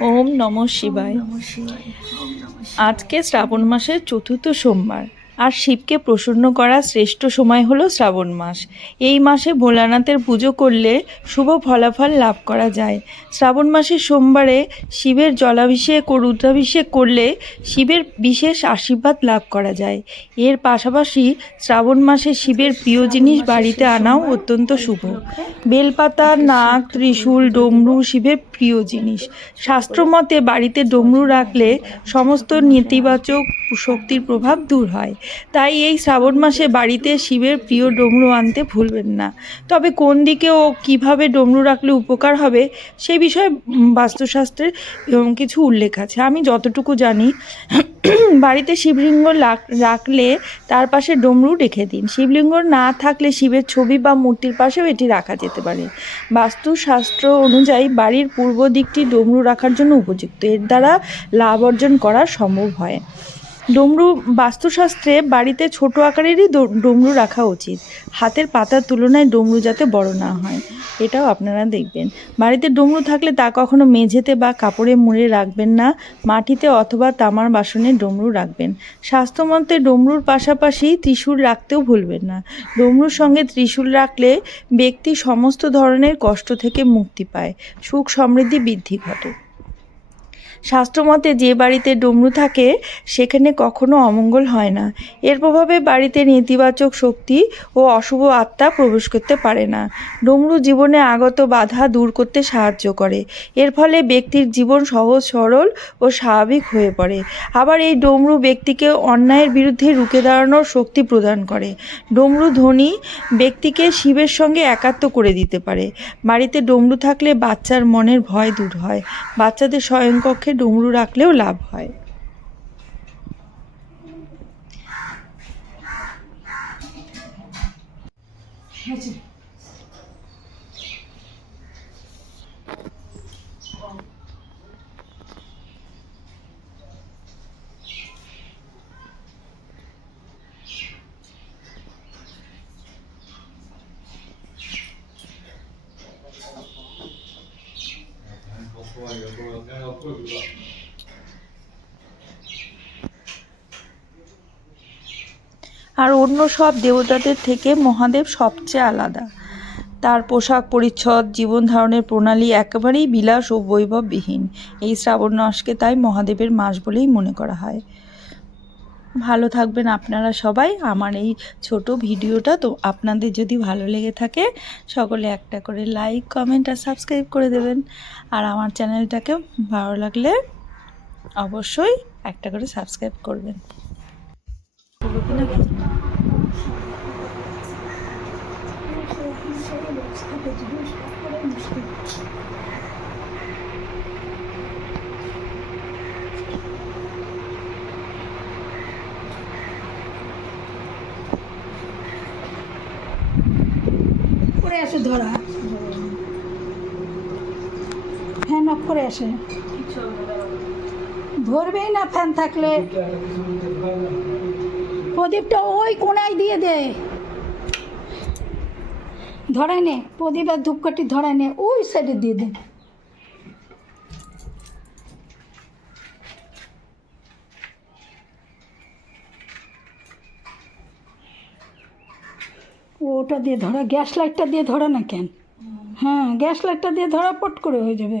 ওম নম শিবায়। আজকে শ্রাবণ মাসের চতুর্থ সোমবার। আর শিবকে প্রসন্ন করার শ্রেষ্ঠ সময় হলো শ্রাবণ মাস। এই মাসে ভোলানাথের পুজো করলে শুভ ফলাফল লাভ করা যায়। শ্রাবণ মাসের সোমবারে শিবের জলাভিষেক ও রুদ্রাভিষেক করলে শিবের বিশেষ আশীর্বাদ লাভ করা যায়। এর পাশাপাশি শ্রাবণ মাসে শিবের প্রিয় জিনিস বাড়িতে আনাও অত্যন্ত শুভ। বেলপাতা নাক ত্রিশূল, ডমরু শিবের প্রিয় জিনিস। শাস্ত্রমতে বাড়িতে ডমরু রাখলে সমস্ত নেতিবাচক শক্তির প্রভাব দূর হয়। তাই এই শ্রাবণ মাসে বাড়িতে শিবের প্রিয় ডমরু আনতে ভুলবেন না। তবে কোন দিকে ও কীভাবে ডমরু রাখলে উপকার হবে, সে বিষয়ে বাস্তুশাস্ত্রের কিছু উল্লেখ আছে। আমি যতটুকু জানি, বাড়িতে শিবলিঙ্গ রাখলে তার পাশে ডমরু রেখে দিন। শিবলিঙ্গ না থাকলে শিবের ছবি বা মূর্তির পাশেও এটি রাখা যেতে পারে। বাস্তুশাস্ত্র অনুযায়ী বাড়ির পূর্ব দিকটি ডমরু রাখার জন্য উপযুক্ত। এর দ্বারা লাভ অর্জন করা সম্ভব হয়। ডমরু বাস্তুশাস্ত্রে বাড়িতে ছোট আকারেরই ডমরু রাখা উচিত। হাতের পাতার তুলনায় ডমরু যাতে বড় না হয়। এটাও আপনারা দেখবেন। বাড়িতে ডমরু থাকলে তা কখনো মেঝেতে বা কাপড়ে মুড়ে রাখবেন না, মাটিতে অথবা তামার বাসনে ডমরু রাখবেন। স্বাস্থ্যমন্ত্রে ডমরুর পাশাপাশি ত্রিশূল রাখতেও ভুলবেন না। ডমরুর সঙ্গে ত্রিশূল রাখলে ব্যক্তি সমস্ত ধরনের কষ্ট থেকে মুক্তি পায়। সুখ সমৃদ্ধি বৃদ্ধি ঘটে। শাস্ত্রমতে যে বাড়িতে ডমরু থাকে, সেখানে কখনো অমঙ্গল হয় না। এর প্রভাবে বাড়িতে নেতিবাচক শক্তি ও অশুভ আত্মা প্রবেশ করতে পারে না। ডমরু জীবনে আগত বাধা দূর করতে সাহায্য করে। এর ফলে ব্যক্তির জীবন সহজ, সরল ও স্বাভাবিক হয়ে পড়ে। আবার এই ডমরু ব্যক্তিকে অন্যায়ের বিরুদ্ধে রুখে দাঁড়ানোর শক্তি প্রদান করে। ডমরু ধ্বনি ব্যক্তিকে শিবের সঙ্গে একাত্ম করে দিতে পারে। বাড়িতে ডমরু থাকলে বাচ্চার মনের ভয় দূর হয়। বাচ্চাদের স্বয়ংকক্ষে ডমরু রাখলেও লাভ হয়। আর অন্য সব দেবতাদের থেকে মহাদেব সবচেয়ে আলাদা। তার পোশাক পরিচ্ছদ, জীবন ধারণের প্রণালী একেবারেই বিলাস ও বৈভববিহীন। এই শ্রাবণ মাসকে তাই মহাদেবের মাস বলেই মনে করা হয়। ভালো থাকবেন আপনারা সবাই। আমার এই ছোট ভিডিওটা তো আপনাদের যদি ভালো লেগে থাকে, সকলে একটা করে লাইক কমেন্ট আর সাবস্ক্রাইব করে দেবেন। আর আমার চ্যানেলটাকে ভালো লাগলে অবশ্যই একটা করে সাবস্ক্রাইব করবেন। করে আসে ধরা। ফ্যান অফ আসে। ধরবেই না ফ্যান থাকলে। প্রদীপটা ওই কোনায় দিয়ে দে। ধরায় নে, প্রদীপ আর ধূপকাঠি ধরায় নে, ওই সাইডে দিয়ে দে। ওটা দিয়ে ধরা, গ্যাস লাইটটা দিয়ে ধরা না কেন? হ্যাঁ গ্যাস লাইটটা দিয়ে ধরা, পট করে হয়ে যাবে।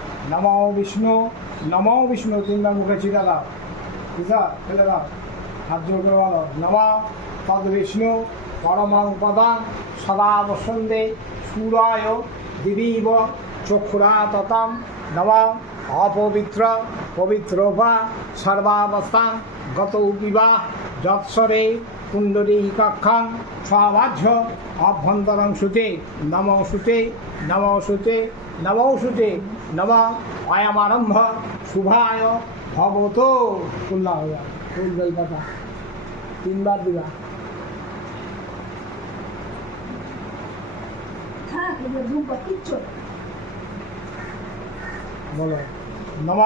নম বিষ্ণু নম বিষ্ণু, তিনবার মুখে ছিটা দাও। বুঝা ফেলে দাও। হাত জোর করে বলো। নম তদ বিষ্ণু, পরমাং পদাং সদা বসন্দে সূরায় দিবীব চক্ষুরা ততাম। নম অপবিত্র, পবিত্র বা সর্বাবস্থান গত বিবাহ, যৎসরে কুণ্ডলী কক্ষাং স্বাবাহ্য অভ্যন্তরং সুতে নম সুতে নম সুতে নম সুতে নম। অয়মারম্ভ। শুভায় ভগবত কুল্লা হয়ে ফুল বেলপাতা তিনবার দিবা। ধূপা বলো। নম।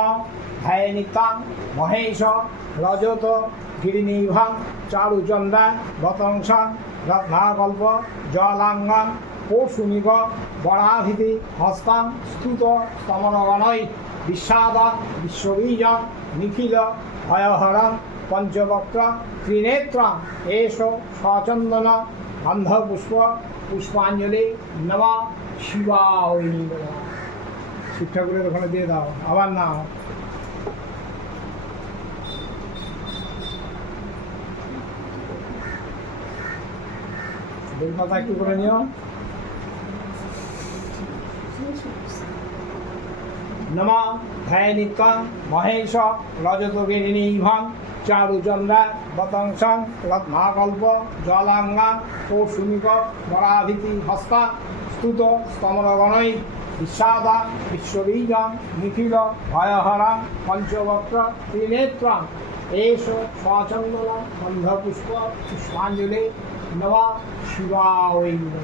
ধ্যায় নিতাং মহেশ, রজত, গিরিনিভাং, চারুচন্দ্রা বতংসাং রত্নাকল্প, জলাঙ্গাং, পশুনিগ, বরাধিতি, হস্তাং, স্তুত স্তমনগণৈ বিশ্বাদা বিশ্ববীজং, নিখিল ভয়হরং পঞ্চবক্ত্র ত্রিনেত্রং, এষ, সচন্দন, গন্ধপুষ্প, পুষ্পাঞ্জলি শিবায় নমঃ। শিব ঠাকুরের ওখানে দিয়ে দাও। আবার না বেলপাতা একটু করে নিও। নম ধ্যায় নিত্যং মহেশ রজতগিরিণীভং চারুচন্দ্রা বতংসং রত্নাকল্প জলাঙ্গা কৌসুমিক বরাভিতি হস্তা স্তুত স্তমরগণৈ বিশ্বাদা বিশ্ববীজং নিখিল ভয়হরাং পঞ্চবক্র ত্রিনেত্রং। এষ স্বচন্দন পুষ্পাঞ্জলি নম না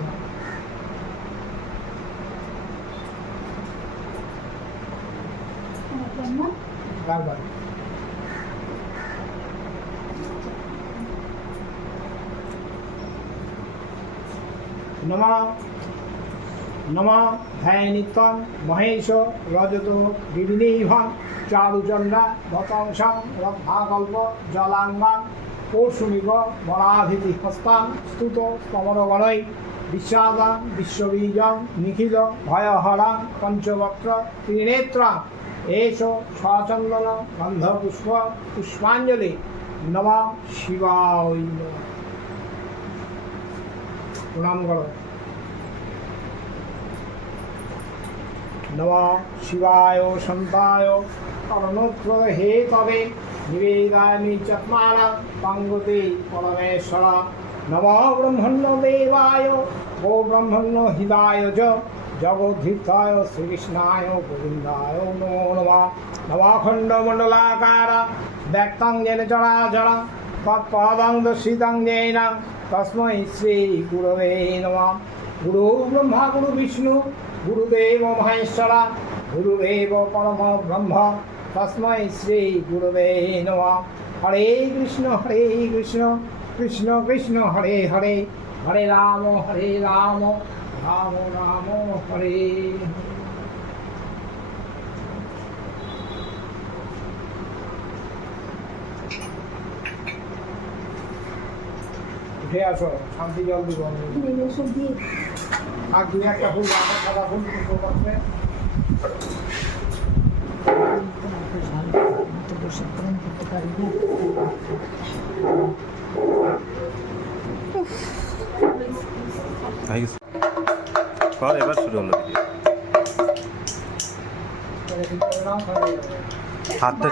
বারবার নম নিত্যং মহেশ রজত গিরিণীভং চারুচন্দ্রা বতংসং রত্নাকল্প জলাঙ্গাং পৌষুমিক বরাধিতি হস্তাং স্তুত স্তমরগণৈ বিশ্বাদাং বিশ্ববীজং নিখিল ভয়হরাং পঞ্চবক্র, ত্রিনেত্রাং এষ সচন্দন গন্ধপুষ্প, পুষ্পাঞ্জলি, নম নমঃ। প্রণাম করো নম শিবায় সন্তায় করণোত্র হে তবে নিবেদামি চত্মানা পাঙ্গতে পরমেশ্বর নম ব্রহ্মণ্য দেবায় গো ব্রহ্মণ্য হৃদায় চ জগদ্ধিতায় শ্রীকৃষ্ণায় গোবিন্দায় নমো নম নবাখণ্ড মণ্ডলাকার ব্যক্তং যেন চরাচর তৎপদং দর্শিতং তস্मै শ্রী গুরবে নমঃ গুরু ব্রহ্মা গুরু বিষ্ণু গুরুদেব মহেশ্বর গুরুদেব পরম ব্রহ্ম তস্मै শ্রী গুরবে নমঃ হরে কৃষ্ণ হরে কৃষ্ণ কৃষ্ণ কৃষ্ণ হরে হরে হরে রাম হরে রাম রাম রাম হরে উঠে আসো শান্তি জল দিব। আর দুই একটা ফুল সাদা ফুল দুটো আছে হয়ে গেছে কর এবার শুরু হলো ভিডিও হাতটা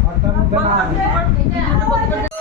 ঘরটার মধ্যে না কাজ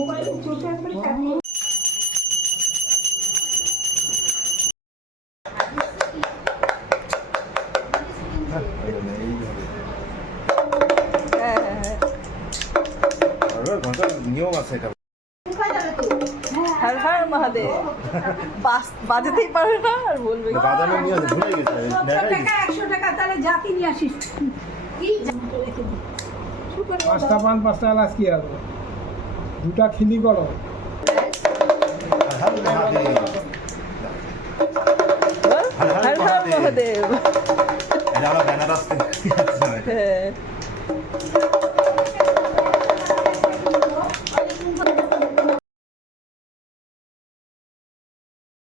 মোবাইলে চোখে একবারে কাজ নিয়ম আছে এটা মহাদেব বাজাতেই পারে না আর বলবে ভুলে গেছে। একশো টাকা একশো টাকা তাহলে জাতি নিয়ে আসিস। কি পাঁচটা পান পাঁচটা কি আছে দুটা খিলি করো। মহাদেব। বল, হর হর মহাদেব এটা হ্যাঁ।